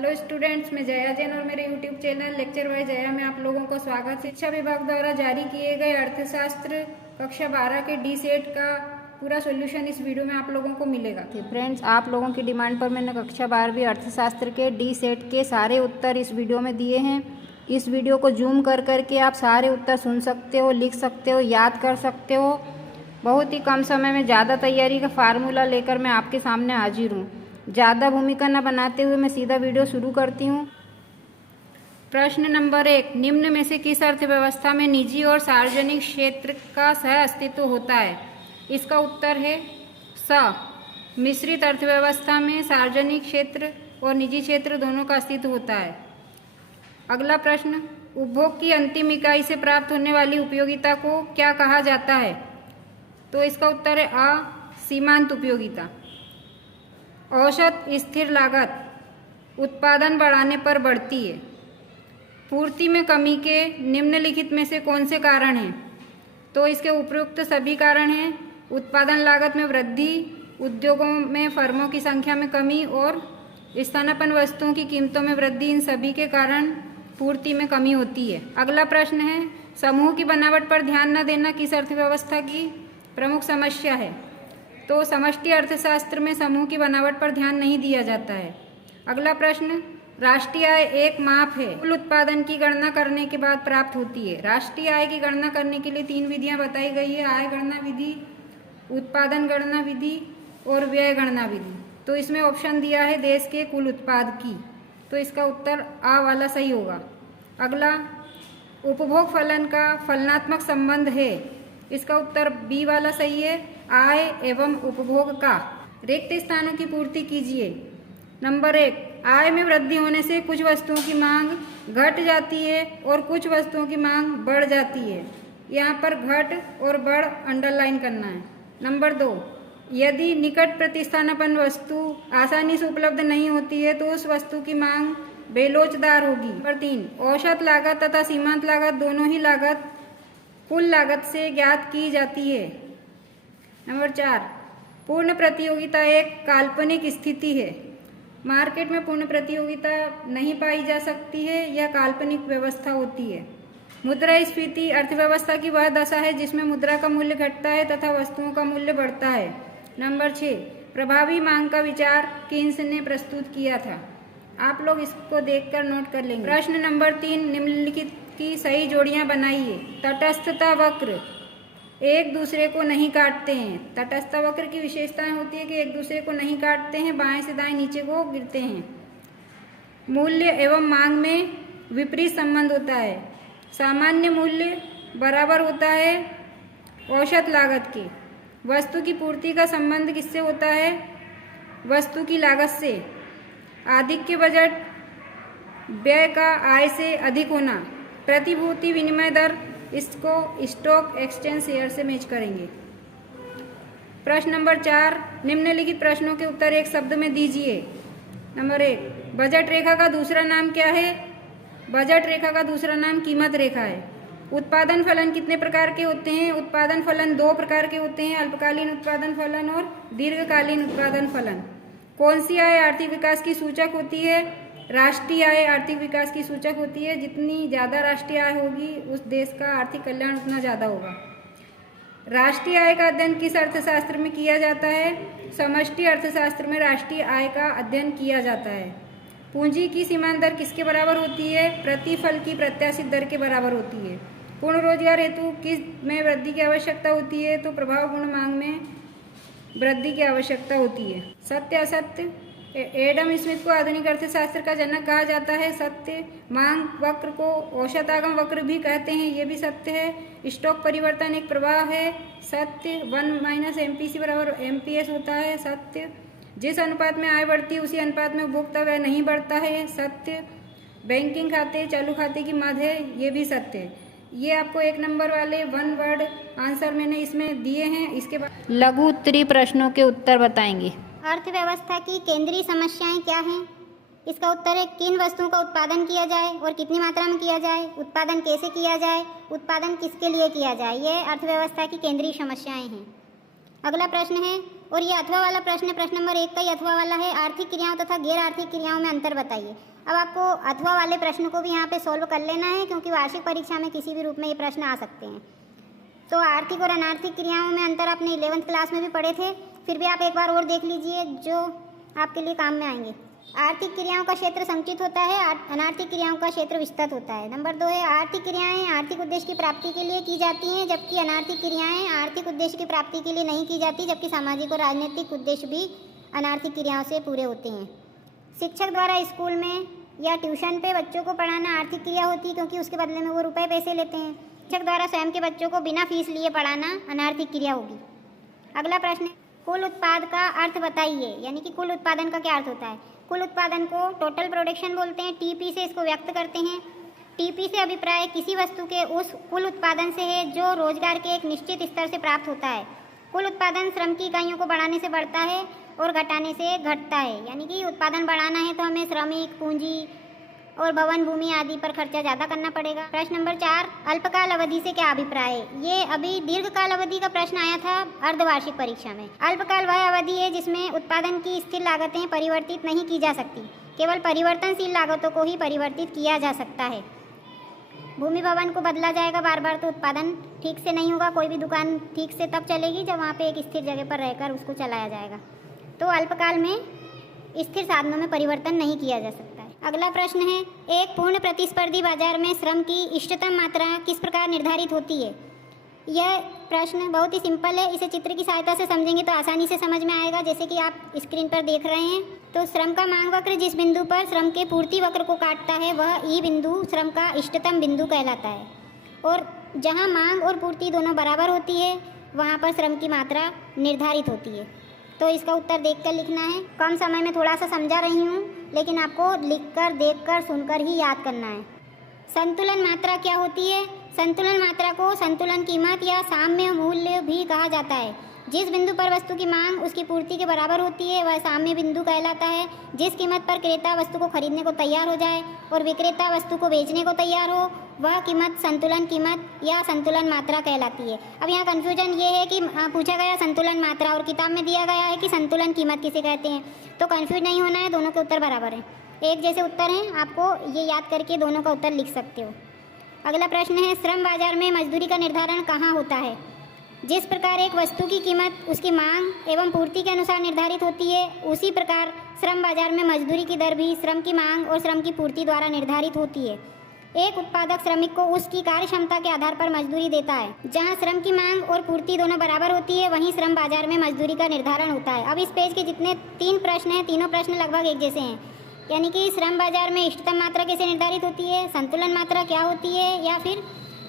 Hello students, मैं जया जैन और मेरे YouTube channel lecture by Jaya में आप लोगों का स्वागत। शिक्षा विभाग द्वारा जारी किए गए अर्थशास्त्र कक्षा 12 के डी सेट का पूरा सॉल्यूशन इस वीडियो में आप लोगों को मिलेगा। फ्रेंड्स, आप लोगों की डिमांड पर मैंने कक्षा 12वीं अर्थशास्त्र के डी सेट के सारे उत्तर इस वीडियो में दिए हैं। इस वीडियो को जूम कर करके आप सारे उत्तर सुन सकते हो, लिख सकते हो, याद कर सकते हो। बहुत ही कम समय में ज़्यादा तैयारी का फार्मूला लेकर मैं आपके सामने हाजिर हूँ। ज़्यादा भूमिका न बनाते हुए मैं सीधा वीडियो शुरू करती हूँ। प्रश्न नंबर 1, निम्न में से किस अर्थव्यवस्था में निजी और सार्वजनिक क्षेत्र का सह अस्तित्व होता है? इसका उत्तर है स। मिश्रित अर्थव्यवस्था में सार्वजनिक क्षेत्र और निजी क्षेत्र दोनों का अस्तित्व होता है। अगला प्रश्न, उपभोग की अंतिम इकाई से प्राप्त होने वाली उपयोगिता को क्या कहा जाता है? तो इसका उत्तर है अ, सीमांत उपयोगिता। औसत स्थिर लागत उत्पादन बढ़ाने पर बढ़ती है। पूर्ति में कमी के निम्नलिखित में से कौन से कारण हैं? तो इसके उपयुक्त सभी कारण हैं। उत्पादन लागत में वृद्धि, उद्योगों में फर्मों की संख्या में कमी और स्थानापन्न वस्तुओं की कीमतों में वृद्धि, इन सभी के कारण पूर्ति में कमी होती है। अगला प्रश्न है, समूह की बनावट पर ध्यान न देना किस अर्थव्यवस्था की प्रमुख समस्या है? तो समष्टि अर्थशास्त्र में समूह की बनावट पर ध्यान नहीं दिया जाता है। अगला प्रश्न, राष्ट्रीय आय एक माप है, कुल उत्पादन की गणना करने के बाद प्राप्त होती है। राष्ट्रीय आय की गणना करने के लिए 3 विधियां बताई गई है, आय गणना विधि, उत्पादन गणना विधि और व्यय गणना विधि। तो इसमें ऑप्शन दिया है देश के कुल उत्पाद की, तो इसका उत्तर आ वाला सही होगा। अगला, उपभोग फलन का फलनात्मक संबंध है, इसका उत्तर बी वाला सही है, आय एवं उपभोग का। रिक्त स्थानों की पूर्ति कीजिए। नंबर 1, आय में वृद्धि होने से कुछ वस्तुओं की मांग घट जाती है और कुछ वस्तुओं की मांग बढ़ जाती है। यहाँ पर घट और बढ़ अंडरलाइन करना है। नंबर 2, यदि निकट प्रतिस्थानापन्न वस्तु आसानी से उपलब्ध नहीं होती है तो उस वस्तु की मांग बेलोचदार होगी। नंबर 3, औसत लागत तथा सीमांत लागत दोनों ही लागत कुल लागत से ज्ञात की जाती है। नंबर 4, पूर्ण प्रतियोगिता एक काल्पनिक स्थिति है। मार्केट में पूर्ण प्रतियोगिता नहीं पाई जा सकती है, यह काल्पनिक व्यवस्था होती है। मुद्रास्फीति अर्थव्यवस्था की वह दशा है जिसमें मुद्रा का मूल्य घटता है तथा वस्तुओं का मूल्य बढ़ता है। नंबर 6, प्रभावी मांग का विचार कीन्स ने प्रस्तुत किया था। आप लोग इसको देखकर नोट कर लेंगे। प्रश्न नंबर 3, निम्नलिखित की सही जोड़ियां बनाइए। तटस्थता वक्र एक दूसरे को नहीं काटते हैं। तटस्थ वक्र की विशेषताएं होती है कि एक दूसरे को नहीं काटते हैं, बाएं से दाएं नीचे को गिरते हैं। मूल्य एवं मांग में विपरीत संबंध होता है। सामान्य मूल्य बराबर होता है औसत लागत के। वस्तु की पूर्ति का संबंध किससे होता है? वस्तु की लागत से। आधिक्य बजट व्यय का आय से अधिक होना। प्रतिभूति विनिमय दर, इसको स्टॉक एक्सचेंज शेयर से मैच करेंगे। प्रश्न नंबर 4, निम्नलिखित प्रश्नों के उत्तर एक शब्द में दीजिए। नंबर 1, बजट रेखा का दूसरा नाम क्या है? बजट रेखा का दूसरा नाम कीमत रेखा है। उत्पादन फलन कितने प्रकार के होते हैं? उत्पादन फलन 2 प्रकार के होते हैं, अल्पकालीन उत्पादन फलन और दीर्घकालीन उत्पादन फलन। कौन सी आय आर्थिक विकास की सूचक होती है? राष्ट्रीय आय आर्थिक विकास की सूचक होती है। जितनी ज़्यादा राष्ट्रीय आय होगी उस देश का आर्थिक कल्याण उतना ज़्यादा होगा। राष्ट्रीय आय का अध्ययन किस अर्थशास्त्र में किया जाता है? समष्टि अर्थशास्त्र में राष्ट्रीय आय का अध्ययन किया जाता है। पूंजी की सीमांत दर किसके बराबर होती है? प्रतिफल की प्रत्याशित दर के बराबर होती है। पूर्ण रोजगार हेतु किस में वृद्धि की आवश्यकता होती है? तो प्रभावपूर्ण मांग में वृद्धि की आवश्यकता होती है। सत्य असत्य, एडम स्मिथ को आधुनिक अर्थशास्त्र का जनक कहा जाता है। सत्य। मांग वक्र को औसतागम वक्र भी कहते हैं, ये भी सत्य है। स्टॉक परिवर्तन एक प्रवाह है। सत्य। 1 - MPC बराबर MPS होता है। सत्य। जिस अनुपात में आय बढ़ती है उसी अनुपात में उपभोक्ता व्यय नहीं बढ़ता है। सत्य। बैंकिंग खाते चालू खाते की मद है, ये भी सत्य है। ये आपको 1 नंबर वाले 1 वर्ड आंसर मैंने इसमें दिए हैं। इसके बाद लघु उत्तरीय प्रश्नों के उत्तर बताएंगे। अर्थव्यवस्था की केंद्रीय समस्याएं क्या हैं? इसका उत्तर है किन वस्तुओं का उत्पादन किया जाए और कितनी मात्रा में किया जाए, उत्पादन कैसे किया जाए, उत्पादन किसके लिए किया जाए। ये अर्थव्यवस्था की केंद्रीय समस्याएं हैं। अगला प्रश्न है, और ये अथवा वाला प्रश्न नंबर 1 का ही अथवा वाला है। आर्थिक क्रियाओं तथा गैर आर्थिक क्रियाओं में अंतर बताइए। अब आपको अथवा वाले प्रश्न को भी यहाँ पे सॉल्व कर लेना है, क्योंकि वार्षिक परीक्षा में किसी भी रूप में ये प्रश्न आ सकते हैं। तो आर्थिक और अनार्थिक क्रियाओं में अंतर आपने 11th क्लास में भी पढ़े थे, फिर भी आप एक बार और देख लीजिए जो आपके लिए काम में आएंगे। आर्थिक क्रियाओं का क्षेत्र संचित होता है, अनार्थिक क्रियाओं का क्षेत्र विस्तृत होता है। नंबर 2 है आर्थिक क्रियाएं आर्थिक उद्देश्य की प्राप्ति के लिए की जाती हैं, जबकि अनार्थिक क्रियाएं आर्थिक उद्देश्य की प्राप्ति के लिए नहीं की जाती, जबकि सामाजिक और राजनीतिक उद्देश्य भी अनार्थिक क्रियाओं से पूरे होते हैं। शिक्षक द्वारा स्कूल में या ट्यूशन पे बच्चों को पढ़ाना आर्थिक क्रिया होती है, क्योंकि उसके बदले में वो रुपए पैसे लेते हैं। शिक्षक द्वारा स्वयं के बच्चों को बिना फीस लिए पढ़ाना अनार्थिक क्रिया होगी। अगला प्रश्न है कुल उत्पाद का अर्थ बताइए, यानी कि कुल उत्पादन का क्या अर्थ होता है। कुल उत्पादन को टोटल प्रोडक्शन बोलते हैं। टीपी से इसको व्यक्त करते हैं। टीपी से अभिप्राय किसी वस्तु के उस कुल उत्पादन से है जो रोजगार के एक निश्चित स्तर से प्राप्त होता है। कुल उत्पादन श्रम की इकाइयों को बढ़ाने से बढ़ता है और घटाने से घटता है, यानी कि उत्पादन बढ़ाना है तो हमें श्रमिक, पूंजी और भवन भूमि आदि पर खर्चा ज़्यादा करना पड़ेगा। प्रश्न नंबर 4 अल्पकाल अवधि से क्या अभिप्राय है। ये अभी दीर्घकाल अवधि का प्रश्न आया था अर्धवार्षिक परीक्षा में। अल्पकाल वह अवधि है जिसमें उत्पादन की स्थिर लागतें परिवर्तित नहीं की जा सकती, केवल परिवर्तनशील लागतों को ही परिवर्तित किया जा सकता है। भूमि भवन को बदला जाएगा बार बार तो उत्पादन ठीक से नहीं होगा। कोई भी दुकान ठीक से तब चलेगी जब वहाँ पे एक स्थिर जगह पर रहकर उसको चलाया जाएगा। तो अल्पकाल में स्थिर साधनों में परिवर्तन नहीं किया जा सकता है। अगला प्रश्न है एक पूर्ण प्रतिस्पर्धी बाजार में श्रम की इष्टतम मात्रा किस प्रकार निर्धारित होती है। यह प्रश्न बहुत ही सिंपल है, इसे चित्र की सहायता से समझेंगे तो आसानी से समझ में आएगा। जैसे कि आप स्क्रीन पर देख रहे हैं, तो श्रम का मांग वक्र जिस बिंदु पर श्रम के पूर्ति वक्र को काटता है वह ई बिंदु श्रम का इष्टतम बिंदु कहलाता है। और जहाँ मांग और पूर्ति दोनों बराबर होती है वहाँ पर श्रम की मात्रा निर्धारित होती है। तो इसका उत्तर देखकर लिखना है। कम समय में थोड़ा सा समझा रही हूँ, लेकिन आपको लिखकर, देखकर, सुनकर ही याद करना है। संतुलन मात्रा क्या होती है। संतुलन मात्रा को संतुलन कीमत या साम्य मूल्य भी कहा जाता है। जिस बिंदु पर वस्तु की मांग उसकी पूर्ति के बराबर होती है वह साम्य बिंदु कहलाता है। जिस कीमत पर क्रेता वस्तु को खरीदने को तैयार हो जाए और विक्रेता वस्तु को बेचने को तैयार हो वह कीमत संतुलन कीमत या संतुलन मात्रा कहलाती है। अब यहाँ कन्फ्यूजन ये है कि पूछा गया संतुलन मात्रा और किताब में दिया गया है कि संतुलन कीमत किसे कहते हैं, तो कन्फ्यूज नहीं होना है, दोनों के उत्तर बराबर हैं, एक जैसे उत्तर हैं। आपको ये याद करके दोनों का उत्तर लिख सकते हो। अगला प्रश्न है श्रम बाजार में मजदूरी का निर्धारण कहाँ होता है। जिस प्रकार एक वस्तु की कीमत उसकी मांग एवं पूर्ति के अनुसार निर्धारित होती है, उसी प्रकार श्रम बाजार में मजदूरी की दर भी श्रम की मांग और श्रम की पूर्ति द्वारा निर्धारित होती है। एक उत्पादक श्रमिक को उसकी कार्य क्षमता के आधार पर मजदूरी देता है। जहां श्रम की मांग और पूर्ति दोनों बराबर होती है वहीं श्रम बाजार में मजदूरी का निर्धारण होता है। अब इस पेज के जितने 3 प्रश्न हैं, तीनों प्रश्न लगभग एक जैसे हैं, यानी कि श्रम बाजार में इष्टतम मात्रा कैसे निर्धारित होती है, संतुलन मात्रा क्या होती है, या फिर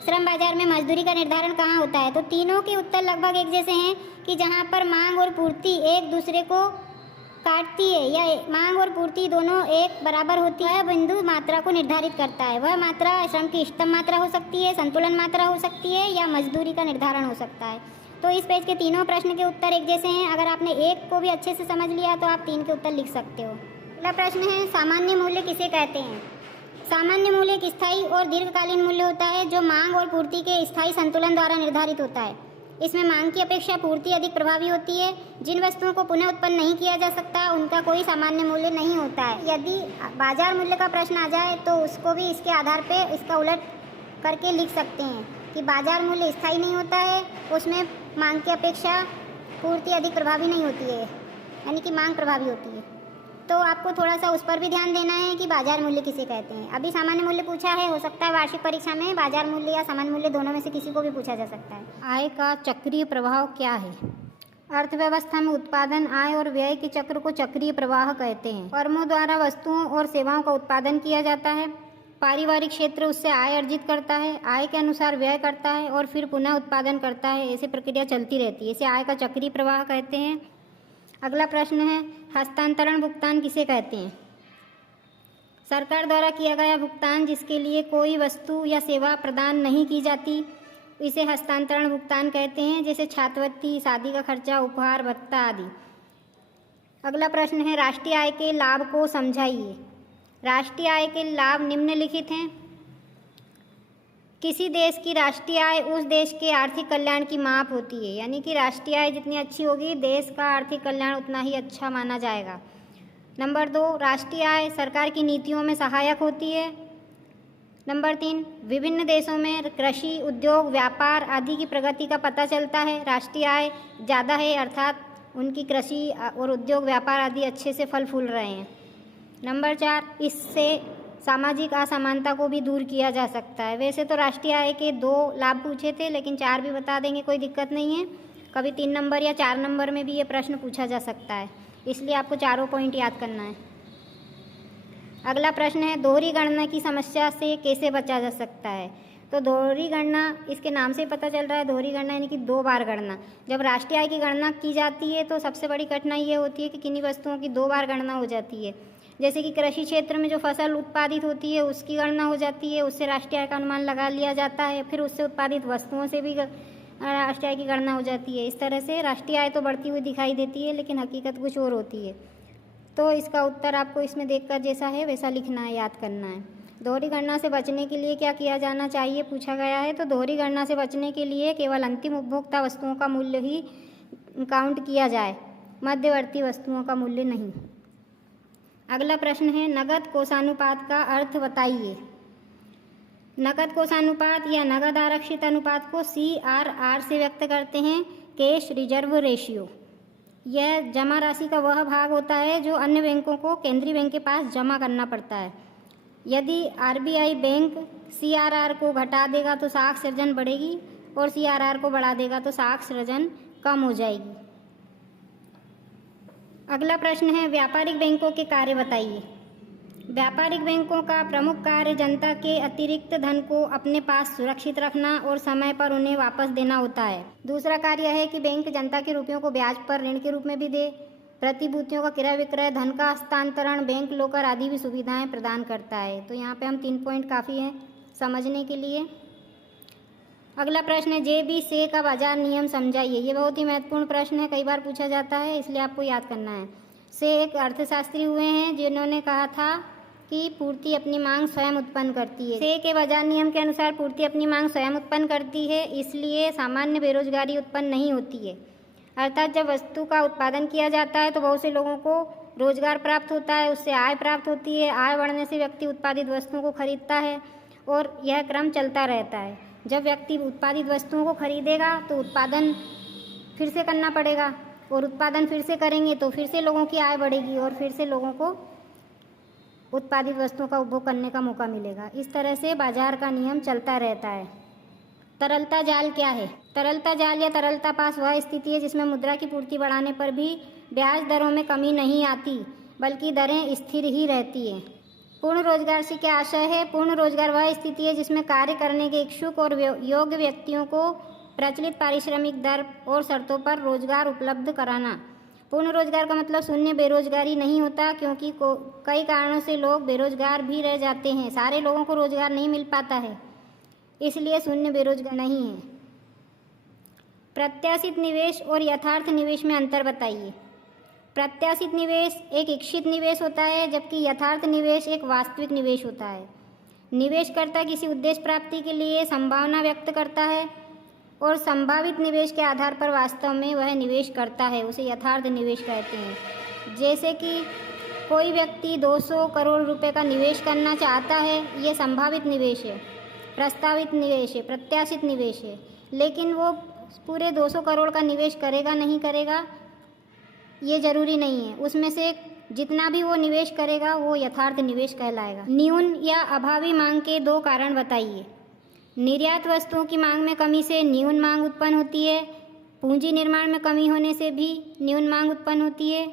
श्रम बाजार में मजदूरी का निर्धारण कहाँ होता है। तो तीनों के उत्तर लगभग एक जैसे हैं कि जहाँ पर मांग और पूर्ति एक दूसरे को काटती है या मांग और पूर्ति दोनों एक बराबर होती है, बिंदु मात्रा को निर्धारित करता है। वह मात्रा श्रम की इष्टतम मात्रा हो सकती है, संतुलन मात्रा हो सकती है, या मजदूरी का निर्धारण हो सकता है। तो इस पेज के तीनों प्रश्न के उत्तर एक जैसे हैं। अगर आपने एक को भी अच्छे से समझ लिया तो आप 3 के उत्तर लिख सकते हो। अगला प्रश्न है सामान्य मूल्य किसे कहते हैं। सामान्य मूल्य एक स्थायी और दीर्घकालीन मूल्य होता है जो मांग और पूर्ति के स्थायी संतुलन द्वारा निर्धारित होता है। इसमें मांग की अपेक्षा पूर्ति अधिक प्रभावी होती है। जिन वस्तुओं को पुनः उत्पन्न नहीं किया जा सकता उनका कोई सामान्य मूल्य नहीं होता है। यदि बाजार मूल्य का प्रश्न आ जाए तो उसको भी इसके आधार पर इसका उलट करके लिख सकते हैं कि बाजार मूल्य स्थायी नहीं होता है, उसमें मांग की अपेक्षा पूर्ति अधिक प्रभावी नहीं होती है, यानी कि मांग प्रभावी होती है। तो आपको थोड़ा सा उस पर भी ध्यान देना है कि बाजार मूल्य किसे कहते हैं। अभी सामान्य मूल्य पूछा है, हो सकता है वार्षिक परीक्षा में बाजार मूल्य या सामान्य मूल्य दोनों में से किसी को भी पूछा जा सकता है। आय का चक्रीय प्रवाह क्या है। अर्थव्यवस्था में उत्पादन, आय और व्यय के चक्र को चक्रीय प्रवाह कहते हैं। फर्मों द्वारा वस्तुओं और सेवाओं का उत्पादन किया जाता है। पारिवारिक क्षेत्र उससे आय अर्जित करता है, आय के अनुसार व्यय करता है और फिर पुनः उत्पादन करता है। ऐसी प्रक्रिया चलती रहती है, इसे आय का चक्रीय प्रवाह कहते हैं। अगला प्रश्न है हस्तांतरण भुगतान किसे कहते हैं। सरकार द्वारा किया गया भुगतान जिसके लिए कोई वस्तु या सेवा प्रदान नहीं की जाती, इसे हस्तांतरण भुगतान कहते हैं, जैसे छात्रवृत्ति, शादी का खर्चा, उपहार, भत्ता आदि। अगला प्रश्न है राष्ट्रीय आय के लाभ को समझाइए। राष्ट्रीय आय के लाभ निम्नलिखित हैं। किसी देश की राष्ट्रीय आय उस देश के आर्थिक कल्याण की माप होती है, यानी कि राष्ट्रीय आय जितनी अच्छी होगी देश का आर्थिक कल्याण उतना ही अच्छा माना जाएगा। नंबर 2, राष्ट्रीय आय सरकार की नीतियों में सहायक होती है। नंबर 3, विभिन्न देशों में कृषि, उद्योग, व्यापार आदि की प्रगति का पता चलता है। राष्ट्रीय आय ज़्यादा है अर्थात उनकी कृषि और उद्योग, व्यापार आदि अच्छे से फल फूल रहे हैं। नंबर 4, इससे सामाजिक असमानता को भी दूर किया जा सकता है। वैसे तो राष्ट्रीय आय के 2 लाभ पूछे थे, लेकिन 4 भी बता देंगे, कोई दिक्कत नहीं है। कभी 3 नंबर या 4 नंबर में भी ये प्रश्न पूछा जा सकता है, इसलिए आपको चारों पॉइंट याद करना है। अगला प्रश्न है, दोहरी गणना की समस्या से कैसे बचा जा सकता है। तो दोहरी गणना, इसके नाम से पता चल रहा है, दोहरी गणना यानी कि 2 बार गणना। जब राष्ट्रीय आय की गणना की जाती है तो सबसे बड़ी कठिनाई ये होती है कि किन्हीं वस्तुओं की 2 बार गणना हो जाती है। जैसे कि कृषि क्षेत्र में जो फसल उत्पादित होती है उसकी गणना हो जाती है, उससे राष्ट्रीय आय का अनुमान लगा लिया जाता है। फिर उससे उत्पादित वस्तुओं से भी राष्ट्रीय आय की गणना हो जाती है। इस तरह से राष्ट्रीय आय तो बढ़ती हुई दिखाई देती है, लेकिन हकीकत कुछ और होती है। तो इसका उत्तर आपको इसमें देखकर जैसा है वैसा लिखना है, याद करना है। दोहरी गणना से बचने के लिए क्या किया जाना चाहिए पूछा गया है। तो दोहरी गणना से बचने के लिए केवल अंतिम उपभोक्ता वस्तुओं का मूल्य ही काउंट किया जाए, मध्यवर्ती वस्तुओं का मूल्य नहीं। अगला प्रश्न है, नगद कोषानुपात का अर्थ बताइए। नगद कोषानुपात या नगद आरक्षित अनुपात को CRR से व्यक्त करते हैं, कैश रिजर्व रेशियो। यह जमा राशि का वह भाग होता है जो अन्य बैंकों को केंद्रीय बैंक के पास जमा करना पड़ता है। यदि RBI बैंक CRR को घटा देगा तो साख सृजन बढ़ेगी और CRR को बढ़ा देगा तो साख सृजन कम हो जाएगी। अगला प्रश्न है, व्यापारिक बैंकों के कार्य बताइए। व्यापारिक बैंकों का प्रमुख कार्य जनता के अतिरिक्त धन को अपने पास सुरक्षित रखना और समय पर उन्हें वापस देना होता है। दूसरा कार्य है कि बैंक जनता के रुपयों को ब्याज पर ऋण के रूप में भी दे। प्रतिभूतियों का क्रय विक्रय, धन का हस्तांतरण, बैंक लॉकर आदि भी सुविधाएं प्रदान करता है। तो यहाँ पे हम 3 पॉइंट काफ़ी हैं समझने के लिए। अगला प्रश्न है, JB-से का बाजार नियम समझाइए। ये बहुत ही महत्वपूर्ण प्रश्न है, कई बार पूछा जाता है, इसलिए आपको याद करना है। से एक अर्थशास्त्री हुए हैं जिन्होंने कहा था कि पूर्ति अपनी मांग स्वयं उत्पन्न करती है। से के बाजार नियम के अनुसार पूर्ति अपनी मांग स्वयं उत्पन्न करती है, इसलिए सामान्य बेरोजगारी उत्पन्न नहीं होती है। अर्थात जब वस्तु का उत्पादन किया जाता है तो बहुत से लोगों को रोजगार प्राप्त होता है, उससे आय प्राप्त होती है। आय बढ़ने से व्यक्ति उत्पादित वस्तुओं को खरीदता है और यह क्रम चलता रहता है। जब व्यक्ति उत्पादित वस्तुओं को खरीदेगा तो उत्पादन फिर से करना पड़ेगा और उत्पादन फिर से करेंगे तो फिर से लोगों की आय बढ़ेगी और फिर से लोगों को उत्पादित वस्तुओं का उपभोग करने का मौका मिलेगा। इस तरह से बाजार का नियम चलता रहता है। तरलता जाल क्या है? तरलता जाल या तरलता पास वह स्थिति है जिसमें मुद्रा की पूर्ति बढ़ाने पर भी ब्याज दरों में कमी नहीं आती, बल्कि दरें स्थिर ही रहती हैं। पूर्ण रोजगार से क्या आशय है? पूर्ण रोजगार वह स्थिति है जिसमें कार्य करने के इच्छुक और योग्य व्यक्तियों को प्रचलित पारिश्रमिक दर और शर्तों पर रोजगार उपलब्ध कराना। पूर्ण रोजगार का मतलब शून्य बेरोजगारी नहीं होता, क्योंकि कई कारणों से लोग बेरोजगार भी रह जाते हैं। सारे लोगों को रोजगार नहीं मिल पाता है, इसलिए शून्य बेरोजगार नहीं है। प्रत्याशित निवेश और यथार्थ निवेश में अंतर बताइए। प्रत्याशित निवेश एक इच्छित निवेश होता है, जबकि यथार्थ निवेश एक वास्तविक निवेश होता है। निवेशकर्ता किसी उद्देश्य प्राप्ति के लिए संभावना व्यक्त करता है और संभावित निवेश के आधार पर वास्तव में वह निवेश करता है, उसे यथार्थ निवेश कहते हैं। जैसे कि कोई व्यक्ति 200 करोड़ रुपए का निवेश करना चाहता है, ये संभावित निवेश है, प्रस्तावित निवेश है, प्रत्याशित निवेश है, लेकिन वो पूरे 200 करोड़ का निवेश करेगा नहीं करेगा ये जरूरी नहीं है। उसमें से जितना भी वो निवेश करेगा वो यथार्थ निवेश कहलाएगा। न्यून या अभावी मांग के 2 कारण बताइए। निर्यात वस्तुओं की मांग में कमी से न्यून मांग उत्पन्न होती है, पूंजी निर्माण में कमी होने से भी न्यून मांग उत्पन्न होती है,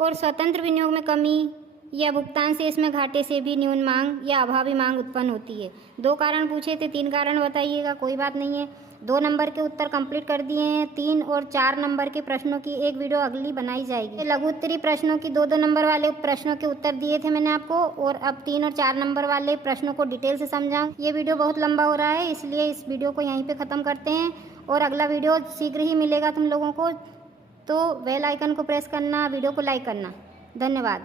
और स्वतंत्र विनियोग में कमी या भुगतान से इसमें घाटे से भी न्यून मांग या अभावी मांग उत्पन्न होती है। 2 कारण पूछे थे, 3 कारण बताइएगा, कोई बात नहीं है। 2 नंबर के उत्तर कंप्लीट कर दिए हैं। 3 और 4 नंबर के प्रश्नों की एक वीडियो अगली बनाई जाएगी। लघु उत्तरी प्रश्नों की 2-2 नंबर वाले प्रश्नों के उत्तर दिए थे मैंने आपको, और अब 3 और 4 नंबर वाले प्रश्नों को डिटेल से समझा। ये वीडियो बहुत लंबा हो रहा है, इसलिए इस वीडियो को यहीं पे ख़त्म करते हैं और अगला वीडियो शीघ्र ही मिलेगा तुम लोगों को। तो बेल आइकन को प्रेस करना, वीडियो को लाइक करना। धन्यवाद।